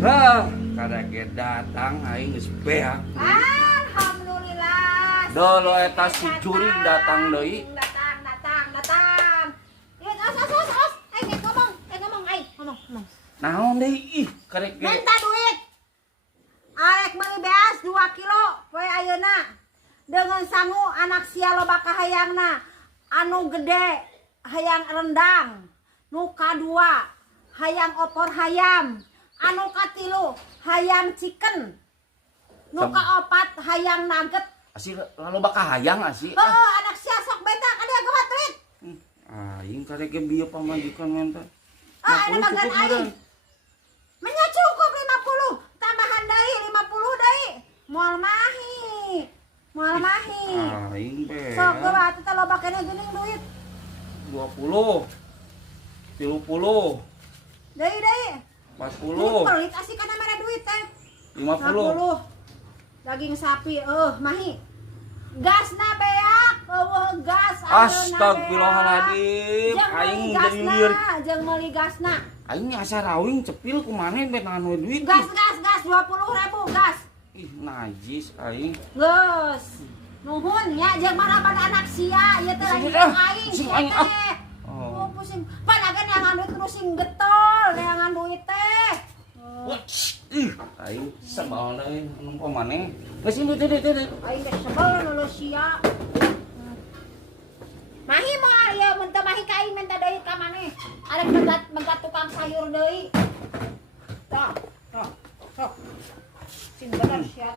Hah, kadang datang aing geus beak. Alhamdulillah. Dolo eta si Jurig datang deui. Datang. Ieu os. Ai ngomong, ngomong. Naon deui ih karek Minta duit. Arek meuli beas 2 kilo poe ayeuna. Dengan sangu anak sia loba kahayangna. Anu gede hayang rendang. Nu kadua hayang opor hayam. Anu katilu hayang chicken. Nu kaopat hayang nugget. Asih lalu bakal hayang asih. Anak sia sok beta ka dia geus duit. Aing karek bieu pamajikan ngenta. Anu bagan aing. Menya cukup 50. Tambahan deui 50 deui. Moal mahi. Aing be. Sok geus atuh teh loba keneh geuning duit. 20. 30. Deui. 40. Pelit asih kana mere duit teh. 50. Daging sapi, mahi. Gasna beak, gas. Astagfirullahaladzim. Aing jadi lieur. Jeung meuli gasna. Aing asa rawing cepil kumaneh bet nanu duit. Gas 20.000 gas. Ih najis aing. Geus. Nuhun nya jeung maraban anak sia ieu teh lagi aing. Sing aing Oh, pusing. Panagan neangan duit kudu sing getol, neangan duit teh. Aing sebal deui anu pamaneh. Geus ini teh. Aing teh sebel nu sia. Mahi moal ieu mun teu mahi ka aing minta deui ka maneh. Arek begat tukang sayur deui. Tah. Sing bener sia.